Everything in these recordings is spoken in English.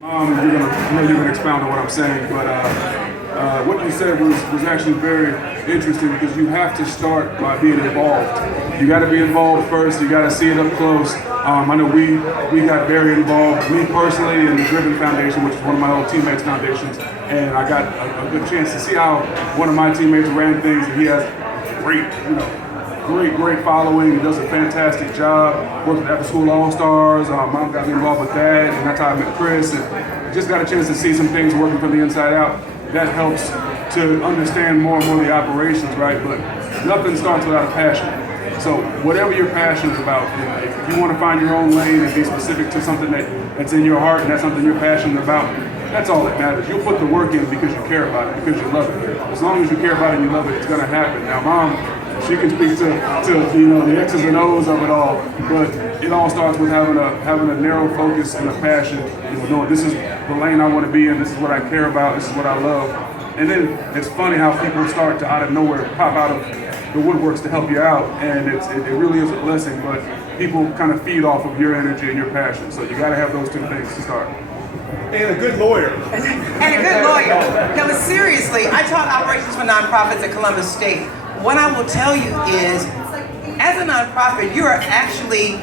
I know you're gonna expound on what I'm saying, but what you said was actually very interesting because you have to start by being involved. You got to be involved first. You got to see it up close. I know we got very involved. Me personally in the Driven Foundation, which is one of my old teammates' foundations, and I got a good chance to see how one of my teammates ran things, and he has great following. He does a fantastic job. Works with After School All Stars. Mom got me involved with that, and that's how I met Chris. And just got a chance to see some things working from the inside out. That helps to understand more and more the operations, right? But nothing starts without a passion. So whatever you're passionate about, if you want to find your own lane and be specific to something that's in your heart and that's something you're passionate about, that's all that matters. You'll put the work in because you care about it, because you love it. As long as you care about it and you love it, it's going to happen. Now, Mom, she can speak to the X's and O's of it all, but it all starts with having a narrow focus and a passion. Knowing this is the lane I want to be in, this is what I care about, this is what I love. And then it's funny how people start to out of nowhere pop out of the woodworks to help you out, and it really is a blessing. But people kind of feed off of your energy and your passion, so you got to have those two things to start. And a good lawyer. And a good lawyer. No, but seriously, I taught operations for nonprofits at Columbus State. What I will tell you is, as a nonprofit, you are actually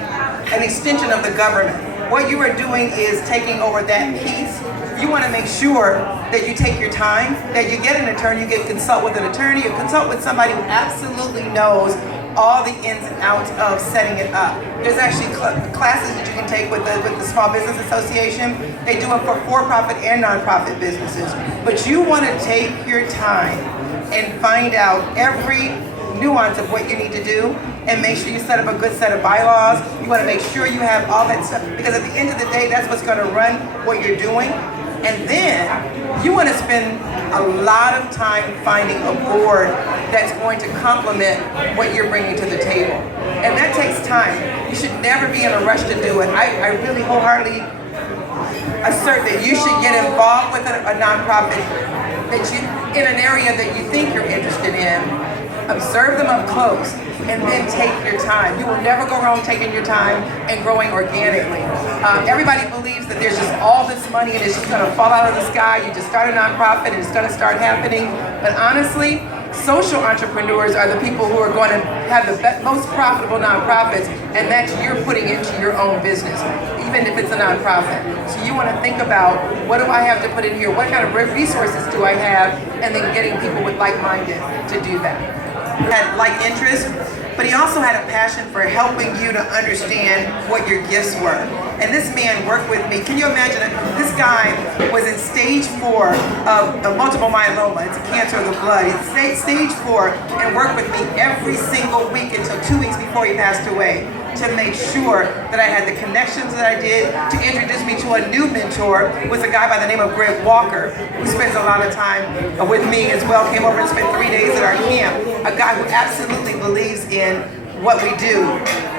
an extension of the government. What you are doing is taking over that piece. You want to make sure that you take your time, that you get an attorney, you consult with an attorney, or consult with somebody who absolutely knows all the ins and outs of setting it up. There's actually classes that you can take with the Small Business Association. They do it for for-profit and nonprofit businesses. But you want to take your time and find out every nuance of what you need to do and make sure you set up a good set of bylaws. You want to make sure you have all that stuff, because at the end of the day, that's what's going to run what you're doing. And then you want to spend a lot of time finding a board that's going to complement what you're bringing to the table. And that takes time. You should never be in a rush to do it. I really wholeheartedly assert that you should get involved with a nonprofit that you in an area that you think you're interested in. Observe them up close, and then take your time. You will never go wrong taking your time and growing organically. Everybody believes that there's just all this money and it's just going to fall out of the sky. You just start a nonprofit and it's going to start happening. But honestly, social entrepreneurs are the people who are going to have the most profitable nonprofits, and that's you're putting into your own business, even if it's a nonprofit. So you want to think about, what do I have to put in here? What kind of resources do I have? And then getting people with like-minded to do that. Had like interest, but he also had a passion for helping you to understand what your gifts were. And this man worked with me. Can you imagine it? This guy was in stage 4 of multiple myeloma. It's a cancer of the blood. He's stage 4 and worked with me every single week until 2 weeks before he passed away, to make sure that I had the connections that I did, to introduce me to a new mentor, was a guy by the name of Greg Walker, who spends a lot of time with me as well, came over and spent 3 days at our camp, a guy who absolutely believes in what we do.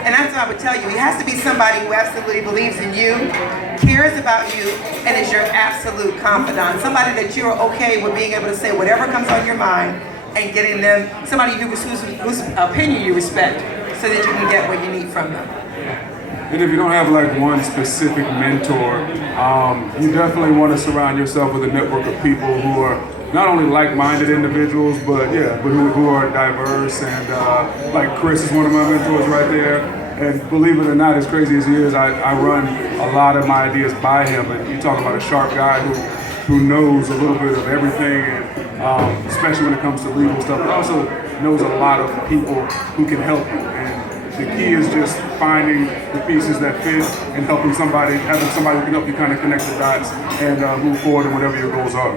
And that's what I would tell you. It has to be somebody who absolutely believes in you, cares about you, and is your absolute confidant. Somebody that you're okay with being able to say whatever comes on your mind and getting them, somebody whose opinion you respect, so that you can get what you need from them. And if you don't have like one specific mentor, you definitely want to surround yourself with a network of people who are not only like-minded individuals, but who are diverse. And like Chris is one of my mentors right there. And believe it or not, as crazy as he is, I run a lot of my ideas by him. And you talk about a sharp guy who knows a little bit of everything, and especially when it comes to legal stuff, but also knows a lot of people who can help you. And the key is just finding the pieces that fit and having somebody who can help you kind of connect the dots and move forward in whatever your goals are.